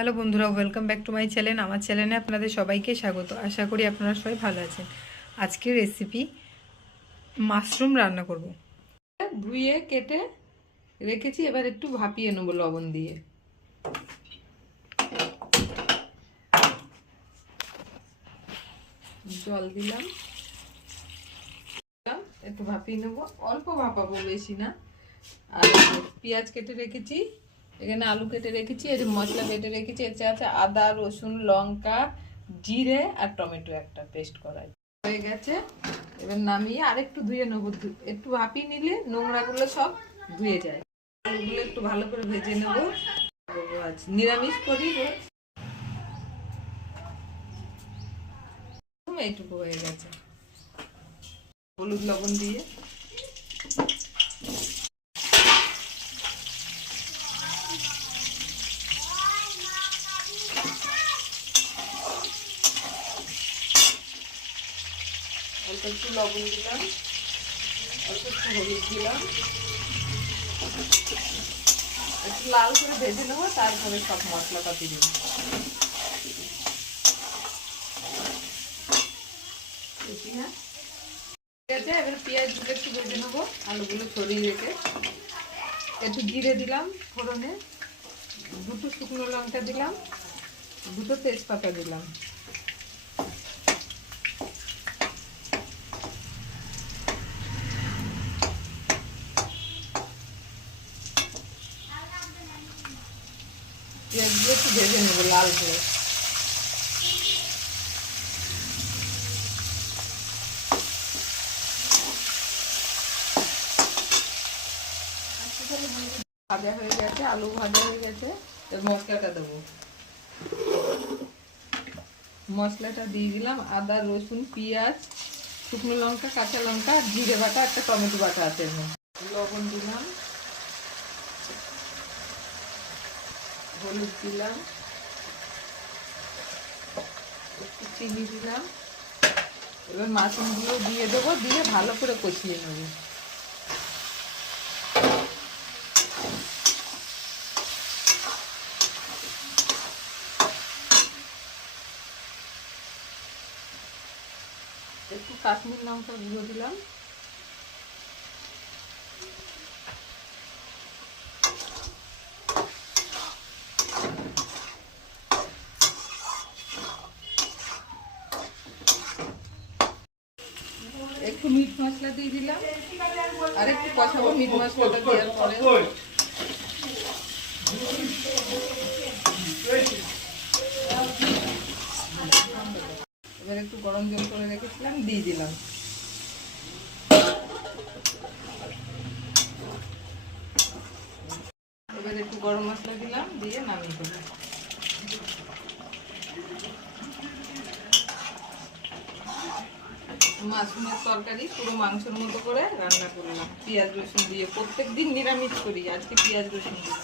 Hello বন্ধুরা, welcome back to my channel. আমার চ্যানেলে আপনাদের সবাইকে স্বাগত। আশা করি আপনারা সবাই ভালো আছেন। আজকের রেসিপি মাশরুম রান্না করব। ধুয়ে কেটে রেখেছি, এবার একটু ভাপিয়ে নেবো লবণ দিয়ে। জল দিলাম, একটু ভাপিয়ে নেবো, অল্প ভাপাবো, বেশি না। আর পেঁয়াজ কেটে রেখেছি, এখানে আলু কেটে রেখেছি, এই যে মশলা বেটে রেখেছি, এতে আছে আদা, রসুন, লঙ্কা, জিরে আর টমেটো একটা পেস্ট করা হয়ে গেছে। এবার নামিয়ে আরেকটু ধুয়ে নেবো, একটু ভাপিয়ে নিলে নোংরাগুলো সব ধুয়ে যায়। আলুগুলো একটু ভালো করে ভেজে নেবো। নিরামিষ করি, এইটুকু হয়ে গেছে। হলুদ লবণ দিয়ে অল্প একটু লবণ দিলাম, অল্প একটু হলুদ দিলাম, একটু লাল করে ভেজে নেবো, তারপরে সব মশলাপাতি দিব। এবার পেঁয়াজগুলো একটু ভেজে নেবো, আলুগুলো ছড়িয়ে রেখে একটু জিরে দিলাম ফোড়নে, দুটো শুকনো লঙ্কা দিলাম, দুটো তেজপাতা দিলাম। পেঁয়াজগুলো একটু ভেজে নেবো লাল করে। ভাজা হয়ে গেছে, আলু ভাজা হয়ে গেছে, এবার মশলাটা দেবো। মশলাটা দিয়ে দিলাম, আদা, রসুন, পেঁয়াজ, শুকনো লঙ্কা, কাঁচা লঙ্কা, জিরে বাটা, একটা টমেটো বাটা আছে। লবণ দিলাম, হলুদ দিলাম, একটু চিনি দিলাম। এবার মাশরুমগুলো দিয়ে দেবো, দিয়ে ভালো করে কষিয়ে নেবো। একটু কাশ্মীর লঙ্কা গুঁড়ো দিলাম, একটু মিট মশলা দিয়ে দিলাম, আর একটু কষাবো মিট মশলাটা দেওয়ার পরে। এবার একটু গরম জল করে রেখেছিলাম, দিয়ে দিলাম। এবার একটু গরম মশলা দিলাম, দিয়ে নামিয়ে দেবো। মাশরুমের তরকারি পুরো মাংসের মতো করে রান্না করলাম, পেঁয়াজ রসুন দিয়ে। প্রত্যেক দিন নিরামিষ করি, আজকে পেঁয়াজ রসুন দিয়ে।